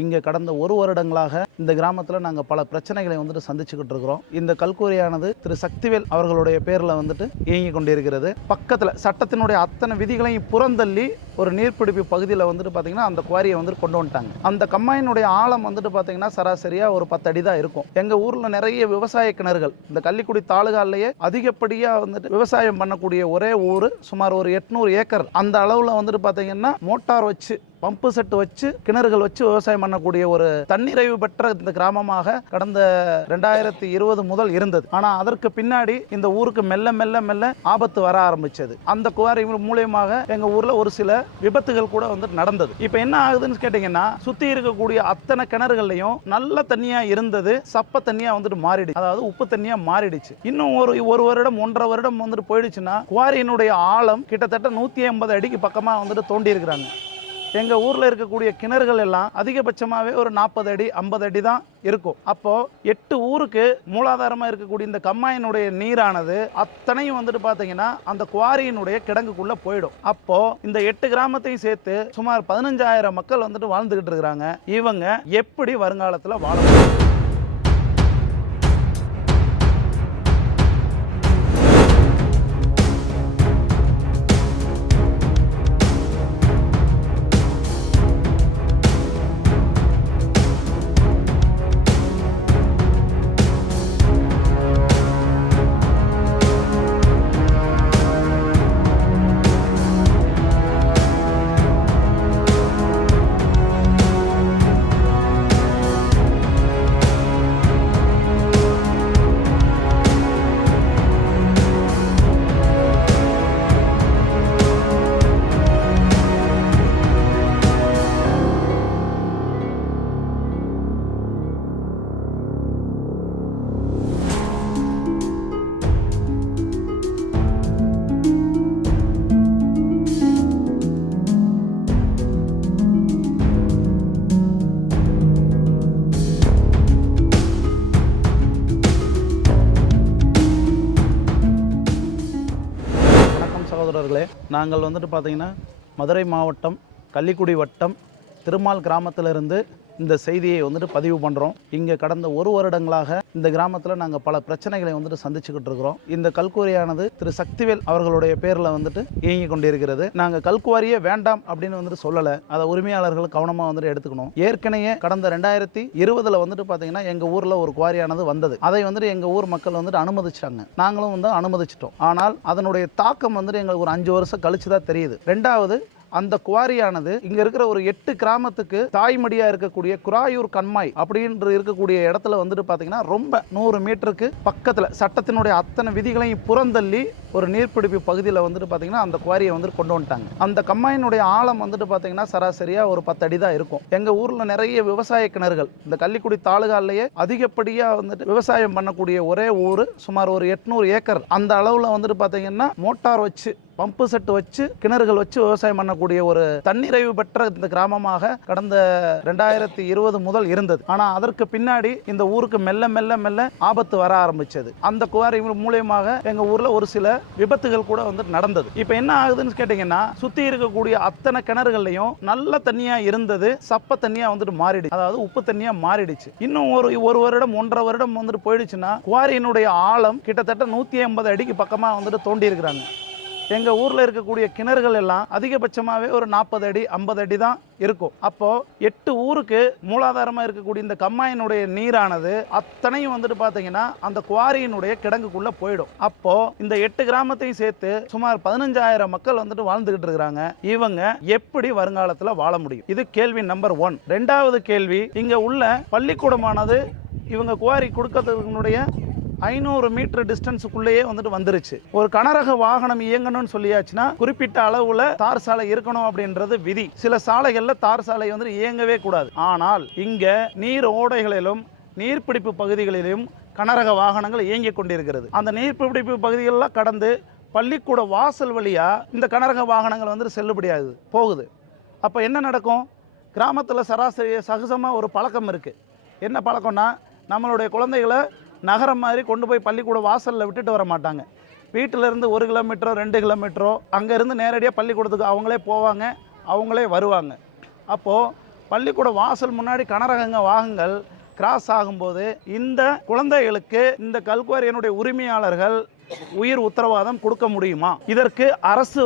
இங்கே கடந்த ஒரு வருடங்களாக இந்த கிராமத்தில் நாங்கள் பல பிரச்சனைகளை சந்திச்சுக்கிட்டு இருக்கிறோம். இந்த கல்குவாரியானது திரு சக்திவேல் அவர்களுடைய பேரில் இயங்கி கொண்டிருக்கிறது. பக்கத்தில் சட்டத்தினுடைய அத்தனை விதிகளையும் புறந்தள்ளி ஒரு நீர்பிடிப்பு பகுதியில் பார்த்தீங்கன்னா அந்த குவாரியை கொண்டு வந்துட்டாங்க. அந்த கம்மாயினுடைய ஆழம் பார்த்தீங்கன்னா சராசரியாக ஒரு 10 அடி தான் இருக்கும். எங்கள் ஊரில் நிறைய விவசாய கிணறுகள், இந்த கள்ளிக்குடி தாலுகாலேயே அதிகப்படியாக விவசாயம் பண்ணக்கூடிய ஒரே ஊர், சுமார் ஒரு 800 ஏக்கர். அந்த அளவில் பார்த்தீங்கன்னா மோட்டார் வச்சு, பம்பு செட்டு வச்சு, கிணறுகள் வச்சு விவசாயம் பண்ணக்கூடிய ஒரு தன்னிறைவு பெற்ற இந்த கிராமமாக கடந்த 2020 முதல் இருந்தது. ஆனால் அதற்கு பின்னாடி இந்த ஊருக்கு மெல்ல மெல்ல மெல்ல ஆபத்து வர ஆரம்பிச்சது. அந்த குவாரி மூலியமாக எங்க ஊர்ல ஒரு சில விபத்துகள் கூட நடந்தது. இப்போ என்ன ஆகுதுன்னு கேட்டீங்கன்னா, சுத்தி இருக்கக்கூடிய அத்தனை கிணறுகள்லையும் நல்ல தண்ணியா இருந்தது சப்ப தண்ணியா மாறிடுச்சு. அதாவது உப்பு தண்ணியா மாறிடுச்சு. இன்னும் ஒரு வருடம் 1.5 வருடம் போயிடுச்சுன்னா குவாரியினுடைய ஆழம் கிட்டத்தட்ட 150 அடிக்கு பக்கமா தோண்டி இருக்கிறாங்க. எங்கள் ஊரில் இருக்கக்கூடிய கிணறுகள் எல்லாம் அதிகபட்சமாகவே ஒரு 40 அடி 50 அடி தான் இருக்கும். அப்போ 8 ஊருக்கு மூலாதாரமாக இருக்கக்கூடிய இந்த கம்மாயினுடைய நீரானது அத்தனையும் பார்த்தீங்கன்னா அந்த குவாரியினுடைய கிடங்குக்குள்ள போயிடும். அப்போ இந்த 8 கிராமத்தையும் சேர்த்து சுமார் 15,000 மக்கள் வாழ்ந்துகிட்டு இருக்கிறாங்க. இவங்க எப்படி வருங்காலத்தில் வாழ முடியும்? சகோதரர்களே, நாங்கள் பார்த்தீங்கன்னா மதுரை மாவட்டம் கள்ளிக்குடி வட்டம் திருமால் கிராமத்திலிருந்து இந்த செய்தியை பதிவு பண்ணுறோம். இங்கே கடந்த ஒரு வருடங்களாக இந்த கிராமத்தில் நாங்கள் பல பிரச்சனைகளை சந்திச்சுக்கிட்டு இருக்கிறோம். இந்த கல்குவாரியானது திரு சக்திவேல் அவர்களுடைய பேரில் இயங்கி கொண்டிருக்கிறது. நாங்கள் கல்குவாரியே வேண்டாம் அப்படின்னு சொல்லலை. அதை உரிமையாளர்கள் கவனமாக எடுத்துக்கணும். ஏற்கனவே கடந்த 2020 பார்த்தீங்கன்னா எங்கள் ஊரில் ஒரு குவாரியானது வந்தது. அதை எங்கள் ஊர் மக்கள் அனுமதிச்சிட்டாங்க. நாங்களும் அனுமதிச்சிட்டோம். ஆனால் அதனுடைய தாக்கம் எங்களுக்கு ஒரு 5 வருஷம் கழிச்சு தான் தெரியுது. ரெண்டாவது, அந்த குவாரியானது இங்க இருக்கிற ஒரு 8 கிராமத்துக்கு தாய்மடியா இருக்கக்கூடிய குராயூர் கண்மாய் அப்படின்ற இருக்கக்கூடிய இடத்துல பாத்தீங்கன்னா ரொம்ப 100 மீட்டருக்கு பக்கத்துல சட்டத்தினுடைய அத்தனை விதிகளையும் புறந்தள்ளி ஒரு நீர்பிடிப்பு பகுதியில் பாத்தீங்கன்னா அந்த குவாரியை கொண்டு வந்துட்டாங்க. அந்த கம்மாயினுடைய ஆழம் பாத்தீங்கன்னா சராசரியா ஒரு 10 அடி தான் இருக்கும். எங்க ஊர்ல நிறைய விவசாய கிணறுகள், இந்த கள்ளிக்குடி தாலுகாலேயே அதிகப்படியா விவசாயம் பண்ணக்கூடிய ஒரே ஊர், சுமார் ஒரு 800 ஏக்கர். அந்த அளவுல பாத்தீங்கன்னா மோட்டார் வச்சு, பம்பு செட்டு வச்சு, கிணறுகள் வச்சு விவசாயம் பண்ணக்கூடிய ஒரு தன்னிறைவு பெற்ற இந்த கிராமமாக கடந்த 2020 முதல் இருந்தது. ஆனா அதற்கு பின்னாடி இந்த ஊருக்கு மெல்ல மெல்ல மெல்ல ஆபத்து வர ஆரம்பிச்சது. அந்த குவாரி மூலியமாக எங்க ஊர்ல ஒரு சில விபத்துகள் கூட நடந்தது. இப்போ என்ன ஆகுதுன்னு கேட்டீங்கன்னா, சுத்தி இருக்கக்கூடிய அத்தனை கிணறுகள்லையும் நல்ல தண்ணியா இருந்தது சப்ப தண்ணியா மாறிடுச்சு. அதாவது உப்பு தண்ணியா மாறிடுச்சு. இன்னும் ஒரு வருடம் 1.5 வருடம் போயிடுச்சுன்னா குவாரியினுடைய ஆழம் கிட்டத்தட்ட 150 அடிக்கு பக்கமா தோண்டி இருக்கிறாங்க. எங்கள் ஊரில் இருக்கக்கூடிய கிணறுகள் எல்லாம் அதிகபட்சமாகவே ஒரு 40 அடி 50 அடி தான் இருக்கும். அப்போ 8 ஊருக்கு மூலாதாரமாக இருக்கக்கூடிய இந்த கம்மாயினுடைய நீரானது அத்தனையும் பார்த்தீங்கன்னா அந்த குவாரியினுடைய கிடங்குக்குள்ள போயிடும். அப்போ இந்த 8 கிராமத்தையும் சேர்த்து சுமார் 15,000 மக்கள் வாழ்ந்துகிட்டு இருக்கிறாங்க. இவங்க எப்படி வருங்காலத்தில் வாழ முடியும்? இது கேள்வி நம்பர் 1. ரெண்டாவது கேள்வி, இங்க உள்ள பள்ளிக்கூடமானது இவங்க குவாரி கொடுக்கறதுனுடைய 500 மீட்டர் டிஸ்டன்ஸுக்குள்ளேயே வந்துருச்சு. ஒரு கனரக வாகனம் இயங்கணும்னு சொல்லியாச்சுன்னா குறிப்பிட்ட அளவுல தார் சாலை இருக்கணும் அப்படின்றது விதி. சில சாலைகள்ல தார் சாலை இயங்கவே கூடாது. ஆனால் இங்க நீர் ஓடைகளிலும் நீர்பிடிப்பு பகுதிகளிலும் கனரக வாகனங்கள் இயங்கிக் கொண்டிருக்கிறது. அந்த நீர்பிடிப்பு பகுதிகளெல்லாம் கடந்து பள்ளிக்கூட வாசல் வழியா இந்த கனரக வாகனங்கள் செல்லுபடியாகுது போகுது. அப்போ என்ன நடக்கும்? கிராமத்தில் சராசரி சகஜமாக ஒரு பழக்கம் இருக்குது. என்ன பழக்கம்னா, நம்மளுடைய குழந்தைகளை நகரம் மாதிரி கொண்டு போய் பள்ளிக்கூட வாசலில் விட்டுட்டு வர மாட்டாங்க. வீட்டிலேருந்து 1 கிலோமீட்டரோ 2 கிலோமீட்டரோ அங்கேருந்து நேரடியாக பள்ளிக்கூடத்துக்கு அவங்களே போவாங்க, அவங்களே வருவாங்க. அப்போது பள்ளிக்கூட வாசல் முன்னாடி கனரகங்க வாகனங்கள் கிராஸ் ஆகும்போது இந்த குழந்தைகளுக்கு இந்த கல்குவாரியினுடைய உரிமையாளர்கள் உயிர் உத்தரவாதம் கொடுக்க முடியுமா? இதற்கு அரசு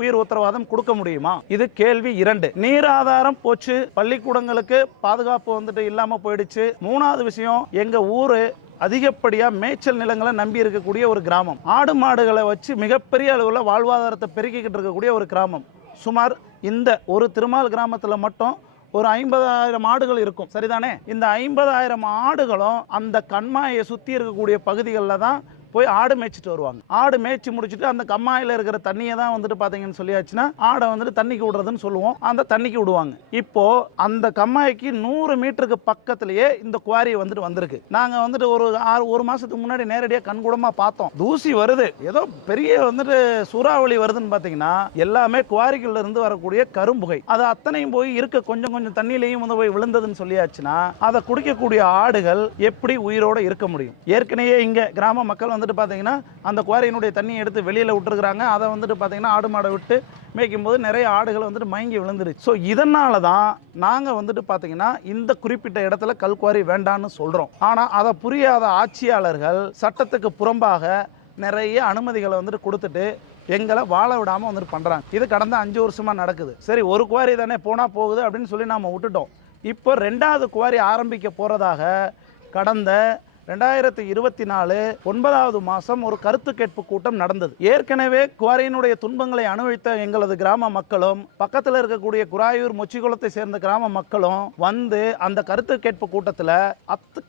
உயிர் உத்தரவாதம் கொடுக்க முடியுமா? இது கேள்வி 2. நீர் ஆதாரம் போச்சு, பள்ளிக்கூடங்களுக்கு பாதுகாப்பு இல்லாம போயிடுச்சு. 3வது விஷயம், எங்க ஊரு அதிகப்படியா மேய்ச்சல் நிலங்களை நம்பி இருக்கக்கூடிய ஒரு கிராமம். ஆடு மாடுகளை வச்சு மிகப்பெரிய அளவில் வாழ்வாதாரத்தை பெருக்கிக்கிட்டு இருக்கக்கூடிய ஒரு கிராமம். சுமார் இந்த ஒரு திருமால் கிராமத்தில் மட்டும் ஒரு 50,000 ஆடுகள் இருக்கும், சரிதானே? இந்த 50,000 ஆடுகளும் அந்த கண்மாயை சுற்றி இருக்கக்கூடிய பகுதிகளில் தான் போய் ஆடு மேய்ச்சிட்டு வருவாங்க. ஆடு மேய்ச்சி முடிச்சுட்டு அந்த கம்மாயில் இருக்கிற தண்ணியை தான் பார்த்தீங்கன்னு சொல்லியாச்சுன்னா ஆடை தண்ணிக்கு விடுறதுன்னு சொல்லுவோம். அந்த தண்ணிக்கு விடுவாங்க. இப்போ அந்த கம்மாய்க்கு 100 மீட்டருக்கு பக்கத்திலேயே இந்த குவாரி வந்திருக்கு. நாங்கள் ஒரு மாசத்துக்கு முன்னாடி நேரடியாக கண்கூடமாக பார்த்தோம். தூசி வருது, ஏதோ பெரிய சூறாவளி வருதுன்னு பார்த்தீங்கன்னா எல்லாமே குவாரிகள்ல இருந்து வரக்கூடிய கரும்புகை. அது அத்தனையும் போய் இருக்க கொஞ்சம் கொஞ்சம் தண்ணியிலையும் போய் விழுந்ததுன்னு சொல்லியாச்சுன்னா அதை குடிக்கக்கூடிய ஆடுகள் எப்படி உயிரோட இருக்க முடியும்? ஏற்கனவே இங்க கிராம மக்கள் பார்த்தீங்கன்னா அந்த குவாரியினுடைய தண்ணியை எடுத்து வெளியில விட்டுருக்காங்க. அதை பார்த்தீங்கன்னா ஆடு மாடை விட்டு மேய்க்கும் போது நிறைய ஆடுகள் மயங்கி விழுந்துருச்சு. ஸோ இதனால தான் நாங்கள் பார்த்தீங்கன்னா இந்த குறிப்பிட்ட இடத்துல கல்குவாரி வேண்டான்னு சொல்றோம். ஆனால் அதை புரியாத ஆட்சியாளர்கள் சட்டத்துக்கு புறம்பாக நிறைய அனுமதிகளை கொடுத்துட்டு எங்களை வாழ விடாமல் பண்ணுறாங்க. இது கடந்த 5 வருஷமா நடக்குது. சரி, ஒரு குவாரி தானே போனா போகுது அப்படின்னு சொல்லி நாம விட்டுட்டோம். இப்போ 2வது குவாரி ஆரம்பிக்க போறதாக கடந்த 2024 9வது மாதம் ஒரு கருத்து கேட்பு கூட்டம் நடந்தது. ஏற்கனவே குவாரியினுடைய துன்பங்களை அனுபவித்த எங்களது கிராம மக்களும் பக்கத்தில் இருக்கக்கூடிய குராயூர் மொச்சிக்குளத்தை சேர்ந்த கிராம மக்களும் அந்த கருத்து கேட்பு கூட்டத்தில்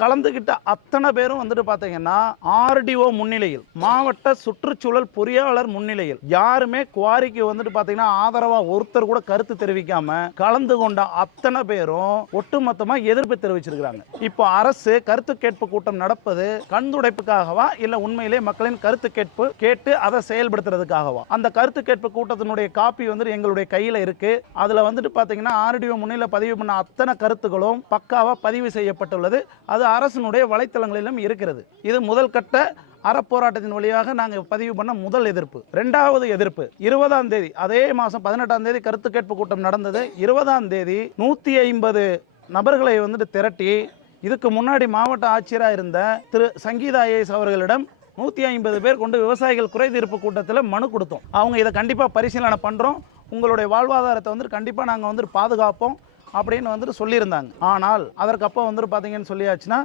கலந்துகிட்ட அத்தனை பேரும் பார்த்தீங்கன்னா ஆர்டிஓ முன்னிலையில், மாவட்ட சுற்றுச்சூழல் பொறியாளர் முன்னிலையில் யாருமே குவாரிக்கு பார்த்தீங்கன்னா ஆதரவா ஒருத்தர் கூட கருத்து தெரிவிக்காம கலந்து கொண்ட அத்தனை பேரும் ஒட்டுமொத்தமா எதிர்ப்பு தெரிவிச்சிருக்காங்க. இப்போ அரசு கருத்து கேட்பு கூட்டம் நடப்பது கண்துடைப்புக்காகவா இல்ல உண்மையிலே மக்களின் கருத்து கேட்பு கேட்டு அதை செயல்படுத்துறதுக்காகவா? அந்த கருத்து கேட்பு கூட்டத்தினுடைய காப்பி எங்களுடைய கையில இருக்கு. அதுல பாத்தீங்கன்னா ஆர்டிஓ முன்னிலை பதிவு பண்ண அத்தனை கருத்துக்களும் பக்காவா பதிவு செய்யப்பட்டுள்ளது. அது அரசினுடைய வலைத்தளங்களிலும் இருக்கிறது. இது முதல் கட்ட அறப்போராட்டத்தின் வழியாக நாங்கள் பதிவு பண்ண முதல் எதிர்ப்பு. 2வது எதிர்ப்பு 20ஆம் தேதி, அதே மாதம் 18ஆம் தேதி கருத்து கேட்பு கூட்டம் நடந்தது. 20ஆம் தேதி 150 நபர்களை திரட்டி இதுக்கு முன்னாடி மாவட்ட ஆட்சியராக இருந்த திரு சங்கீதா ஐஏஎஸ் அவர்களிடம் 150 பேர் கொண்டு விவசாயிகள் குறைதீர்ப்பு கூட்டத்தில் மனு கொடுத்தோம். அவங்க இதை கண்டிப்பாக பரிசீலனை பண்ணுறோம், உங்களுடைய வாழ்வாதாரத்தை கண்டிப்பாக நாங்கள் பாதுகாப்போம் அப்படின்னு சொல்லியிருந்தாங்க. ஆனால் அதற்கப்போ பார்த்தீங்கன்னு சொல்லியாச்சுன்னா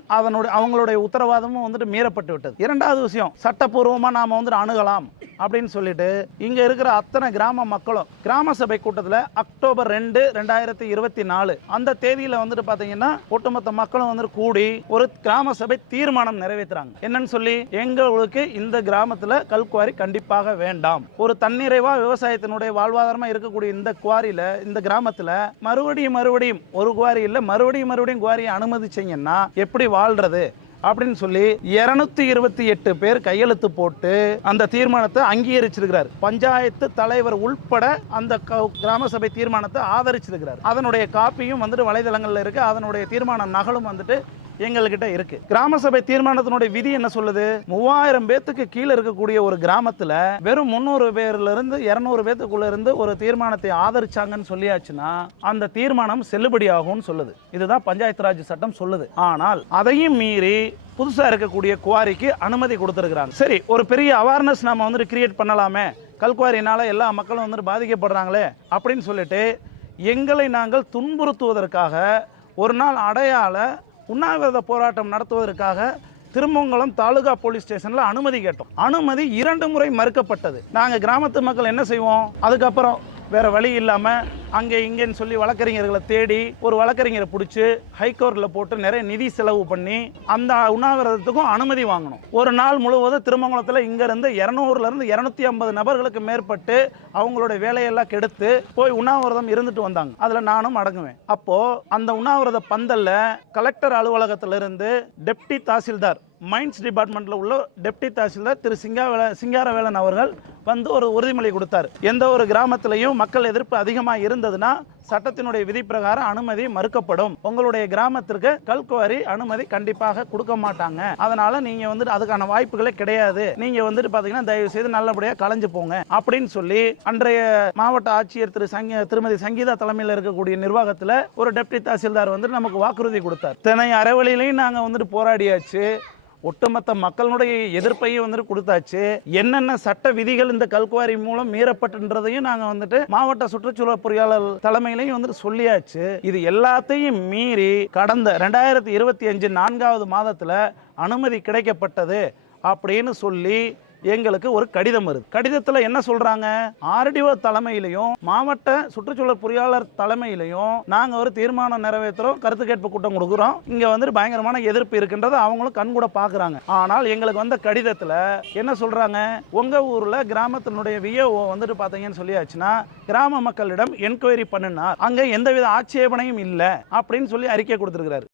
அவங்களுடைய உத்தரவாதமும் மீறப்பட்டு விட்டது. 2வது விஷயம், சட்டப்பூர்வமாக நாம அணுகலாம் அப்படின்னு சொல்லிட்டு இங்க இருக்கிற அத்தனை கிராம மக்களும் கிராம சபை கூட்டத்தில் அக்டோபர் 2, 2024 அந்த தேதியில பார்த்தீங்கன்னா ஒட்டுமொத்த மக்களும் கூடி ஒரு கிராம சபை தீர்மானம் நிறைவேற்றுறாங்க. என்னன்னு சொல்லி, எங்களுக்கு இந்த கிராமத்தில் கல்குவாரி கண்டிப்பாக வேண்டாம். ஒரு தன்னிறைவா விவசாயத்தினுடைய வாழ்வாதாரமா இருக்கக்கூடிய இந்த குவாரியில, இந்த கிராமத்தில் மறுபடியும் ஒரு குவாரி இல்ல மறுபடியும் குவாரியை அனுமதிச்சீங்கன்னா எப்படி வாழ்றது அப்படின்னு சொல்லி 228 பேர் கையெழுத்து போட்டு அந்த தீர்மானத்தை அங்கீகரிச்சிருக்கிறார். பஞ்சாயத்து தலைவர் உள்பட அந்த கிராம சபை தீர்மானத்தை ஆதரிச்சிருக்கிறார். அதனுடைய காப்பியும் வலைதளங்கள்ல இருக்கு. அதனுடைய தீர்மான நகலும் எங்கள்கிட்ட இருக்கு. கிராம சபை தீர்மானத்தினுடைய விதி என்ன சொல்லுது? 3000 பேத்துக்கு கீழே இருக்கக்கூடிய ஒரு கிராமத்துல வெறும் 300 பேர்ல இருந்து 200 பேத்துக்குள்ள இருந்து ஒரு தீர்மானத்தை ஆதரிச்சாங்கன்னு சொல்லியாச்சுன்னா அந்த தீர்மானம் செல்லுபடியாகும் சொல்லுது. இதுதான் பஞ்சாயத்து ராஜ் சட்டம் சொல்லுது. ஆனால் அதையும் மீறி புதுசா இருக்கக்கூடிய குவாரிக்கு அனுமதி கொடுத்திருக்கிறாங்க. சரி, ஒரு பெரிய அவேர்னஸ் நாம கிரியேட் பண்ணலாமே, கல்குவாரினால எல்லா மக்களும் பாதிக்கப்படுறாங்களே அப்படின்னு சொல்லிட்டு எங்களை நாங்கள் துன்புறுத்துவதற்காக ஒரு நாள் அடையாள உண்ணாவிரத போராட்டம் நடத்துவதற்காக திருமங்கலம் தாலுகா போலீஸ் ஸ்டேஷன்ல அனுமதி கேட்டோம். அனுமதி 2 முறை மறுக்கப்பட்டது. நாங்கள் கிராமத்து மக்கள் என்ன செய்வோம்? அதுக்கப்புறம் வேற வழி இல்லாம அங்கே இங்கேன்னு சொல்லி வழக்கறிஞர்களை தேடி ஒரு வழக்கறிஞரை பிடிச்சி ஹைகோர்ட்ல போட்டு நிறைய நிதி செலவு பண்ணி அந்த உண்ணாவிரதத்துக்கும் அனுமதி வாங்கணும். ஒரு நாள் முழுவதும் திருமங்கலத்தில் இங்கிருந்து 200ல இருந்து 250 நபர்களுக்கு மேற்பட்டு அவங்களுடைய வேலையெல்லாம் கெடுத்து போய் உண்ணாவிரதம் இருந்துட்டு வந்தாங்க. அதுல நானும் அடங்குவேன். அப்போ அந்த உண்ணாவிரத பந்தல்ல கலெக்டர் அலுவலகத்திலிருந்து டெப்டி தாசில்தார் மைன்ஸ் டிபார்ட்மெண்ட்ல உள்ள டெப்டி தாசில்தார் திரு சிங்காரவேலன் அவர்கள் வந்து ஒரு உறுதிமொழி கொடுத்தார். எந்த ஒரு கிராமத்திலையும் மக்கள் எதிர்ப்பு அதிகமாக இருந்ததுன்னா சட்டத்தினுடைய விதி பிரகாரம் அனுமதி மறுக்கப்படும். உங்களுடைய கிராமத்திற்கு கல்குவாரி அனுமதி கண்டிப்பாக கொடுக்க மாட்டாங்க. அதனால நீங்க வந்துட்டு அதுக்கான வாய்ப்புகளே கிடையாது. நீங்க வந்துட்டு பாத்தீங்கன்னா தயவு செய்து நல்லபடியா கலைஞ்சு போங்க அப்படின்னு சொல்லி அன்றைய மாவட்ட ஆட்சியர் திருமதி சங்கீதா தலைமையில் இருக்கக்கூடிய நிர்வாகத்தில் ஒரு டெப்டி தாசில்தார் வந்துட்டு நமக்கு வாக்குறுதி கொடுத்தார். இத்தனை அறவழியிலையும் நாங்கள் வந்துட்டு போராடியாச்சு. ஒட்டுமொத்த மக்களுடைய எதிர்ப்பையும் வந்துட்டு கொடுத்தாச்சு. என்னென்ன சட்ட விதிகள் இந்த கல்குவாரி மூலம் மீறப்பட்டுன்றதையும் நாங்கள் வந்துட்டு மாவட்ட சுற்றுச்சூழல் பொறியாளர் தலைமையிலையும் வந்துட்டு சொல்லியாச்சு. இது எல்லாத்தையும் மீறி கடந்த 2025 4வது மாதத்தில் அனுமதி கிடைக்கப்பட்டது அப்படின்னு சொல்லி எங்களுக்கு ஒரு கடிதம் வருது. கடிதத்தில் என்ன சொல்றாங்க? ஆர்டிஓ தலைமையிலையும் மாவட்ட சுற்றுச்சூழல் பொறியாளர் தலைமையிலையும் நாங்கள் ஒரு தீர்மானம் நிறைவேற்றுறோம், கருத்து கேட்பு கூட்டம் கொடுக்குறோம். இங்க வந்துட்டு பயங்கரமான எதிர்ப்பு இருக்கின்றதை அவங்களும் கண்கூட பார்க்குறாங்க. ஆனால் எங்களுக்கு வந்த கடிதத்தில் என்ன சொல்றாங்க? உங்க ஊர்ல கிராமத்தினுடைய விஏஓ வந்துட்டு பார்த்தீங்கன்னு சொல்லியாச்சுன்னா கிராம மக்களிடம் என்கொயரி பண்ணுனா அங்க எந்தவித ஆட்சேபனையும் இல்லை அப்படின்னு சொல்லி அறிக்கை கொடுத்துருக்கிறாரு.